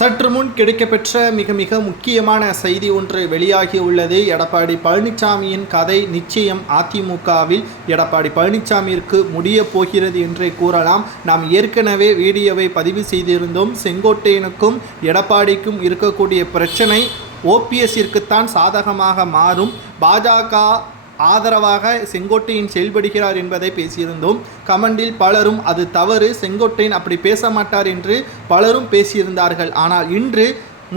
சற்று முன் கிடைக்கப்பெற்ற மிக மிக முக்கியமான செய்தி ஒன்று வெளியாகி உள்ளது. எடப்பாடி பழனிசாமியின் கதை நிச்சயம் அதிமுகவில் எடப்பாடி பழனிசாமியிற்கு முடிய போகிறது என்றே கூறலாம். நாம் ஏற்கனவே வீடியோவை பதிவு செய்திருந்தோம். செங்கோட்டையனுக்கும் எடப்பாடிக்கும் இருக்கக்கூடிய பிரச்சனை ஓபிஎஸ்ஸிற்குத்தான் சாதகமாக மாறும். பாஜக ஆதரவாக செங்கோட்டையின் செயல்படுகிறார் என்பதை பேசியிருந்தோம். கமெண்டில் பலரும் அது தவறு செங்கோட்டையன் அப்படி பேச மாட்டார் என்று பலரும் பேசியிருந்தார்கள். ஆனால் இன்று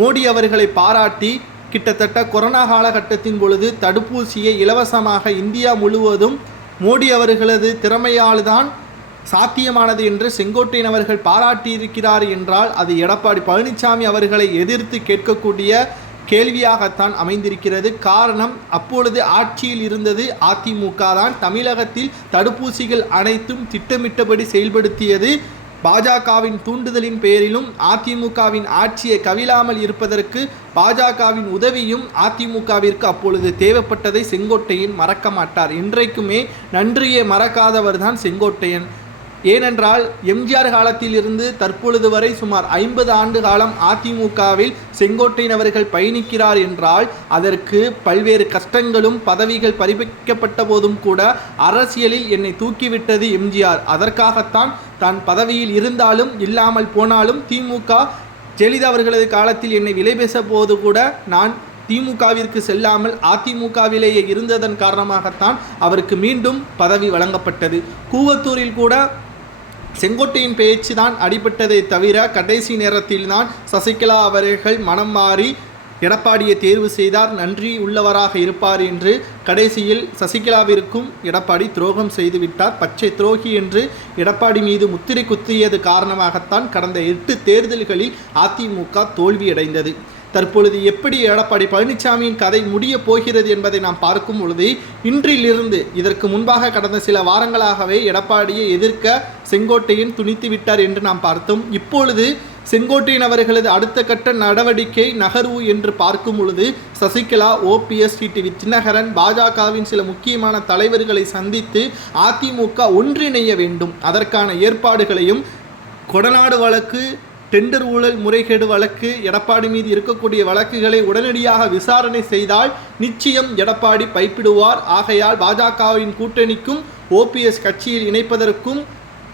மோடி அவர்களை பாராட்டி கிட்டத்தட்ட கொரோனா காலகட்டத்தின் பொழுது தடுப்பூசியை இலவசமாக இந்தியா முழுவதும் மோடி அவர்களது திறமையால்தான் சாத்தியமானது என்று செங்கோட்டையன் அவர்கள் பாராட்டியிருக்கிறார் என்றால் அது எடப்பாடி பழனிசாமி அவர்களை எதிர்த்து கேட்கக்கூடிய கேள்வியாகத்தான் அமைந்திருக்கிறது. காரணம் அப்பொழுது ஆட்சியில் இருந்தது அதிமுக தான். தமிழகத்தில் தடுப்பூசிகள் அனைத்தும் திட்டமிட்டபடி செயல்படுத்தியது. பாஜகவின் தூண்டுதலின் பெயரிலும் அதிமுகவின் ஆட்சியை கவிழாமல் இருப்பதற்கு பாஜகவின் உதவியும் அதிமுகவிற்கு அப்பொழுது தேவைப்பட்டதை செங்கோட்டையன் மறக்க மாட்டார். இன்றைக்குமே நன்றியை மறக்காதவர் தான் செங்கோட்டையன். ஏனென்றால் எம்ஜிஆர் காலத்தில் இருந்து தற்பொழுது வரை சுமார் ஐம்பது ஆண்டு காலம் அதிமுகவில் செங்கோட்டையினவர்கள் பயணிக்கிறார் என்றால் அதற்கு பல்வேறு கஷ்டங்களும் பதவிகள் பறிப்பிக்கப்பட்ட போதும் கூட அரசியலில் என்னை தூக்கிவிட்டது எம்ஜிஆர். அதற்காகத்தான் தான் பதவியில் இருந்தாலும் இல்லாமல் போனாலும் திமுக ஜெயலலிதா அவர்களது காலத்தில் என்னை விலை பேச போது கூட நான் திமுகவிற்கு செல்லாமல் அதிமுகவிலேயே இருந்ததன் காரணமாகத்தான் அவருக்கு மீண்டும் பதவி வழங்கப்பட்டது. கூவத்தூரில் கூட செங்கோட்டையின் பேச்சு தான் அடிபட்டதை தவிர கடைசி நேரத்தில் தான் சசிகலா அவர்கள் மனம் மாறி எடப்பாடியை தேர்வு செய்தார். நன்றி உள்ளவராக இருப்பார் என்று கடைசியில் சசிகலாவிற்கும் எடப்பாடி துரோகம் செய்துவிட்டார் பச்சை துரோகி என்று எடப்பாடி மீது முத்திரை குத்தியது காரணமாகத்தான் கடந்த எட்டு தேர்தல்களில் அதிமுக தோல்வியடைந்தது. தற்பொழுது எப்படி எடப்பாடி பழனிசாமியின் கதை முடிய போகிறது என்பதை நாம் பார்க்கும் பொழுது இன்றிலிருந்து இதற்கு முன்பாக கடந்த சில வாரங்களாகவே எடப்பாடியை எதிர்க்க செங்கோட்டையன் துணித்து விட்டார் என்று நாம் பார்த்தோம். இப்பொழுது செங்கோட்டையன் அவர்களது அடுத்த கட்ட நடவடிக்கை நகர்வு என்று பார்க்கும் பொழுது சசிகலா ஓபிஎஸ் டிடிவி தினகரன் பாஜகவின் சில முக்கியமான தலைவர்களை சந்தித்து அதிமுக ஒன்றிணைய வேண்டும். அதற்கான ஏற்பாடுகளையும் கொடநாடு வழக்கு டெண்டர் ஊழல் முறைகேடு வழக்கு எடப்பாடி மீது இருக்கக்கூடிய வழக்குகளை உடனடியாக விசாரணை செய்தால் நிச்சயம் எடப்பாடி பைப்பிடுவார். ஆகையால் பாஜகவின் கூட்டணிக்கும் ஓபிஎஸ் கட்சியில் இணைப்பதற்கும்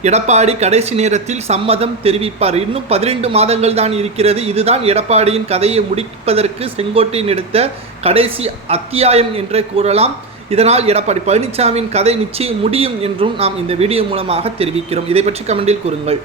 எடப்பாடி கடைசி நேரத்தில் சம்மதம் தெரிவிப்பார். இன்னும் பதினெண்டு மாதங்கள் தான் இருக்கிறது. இதுதான் எடப்பாடியின் கதையை முடிப்பதற்கு செங்கோட்டையின் எடுத்த கடைசி அத்தியாயம் என்றே கூறலாம். இதனால் எடப்பாடி பழனிசாமியின் கதை நிச்சயம் முடியும் என்றும் நாம் இந்த வீடியோ மூலமாக தெரிவிக்கிறோம். இதை பற்றி கமெண்டில் கூறுங்கள்.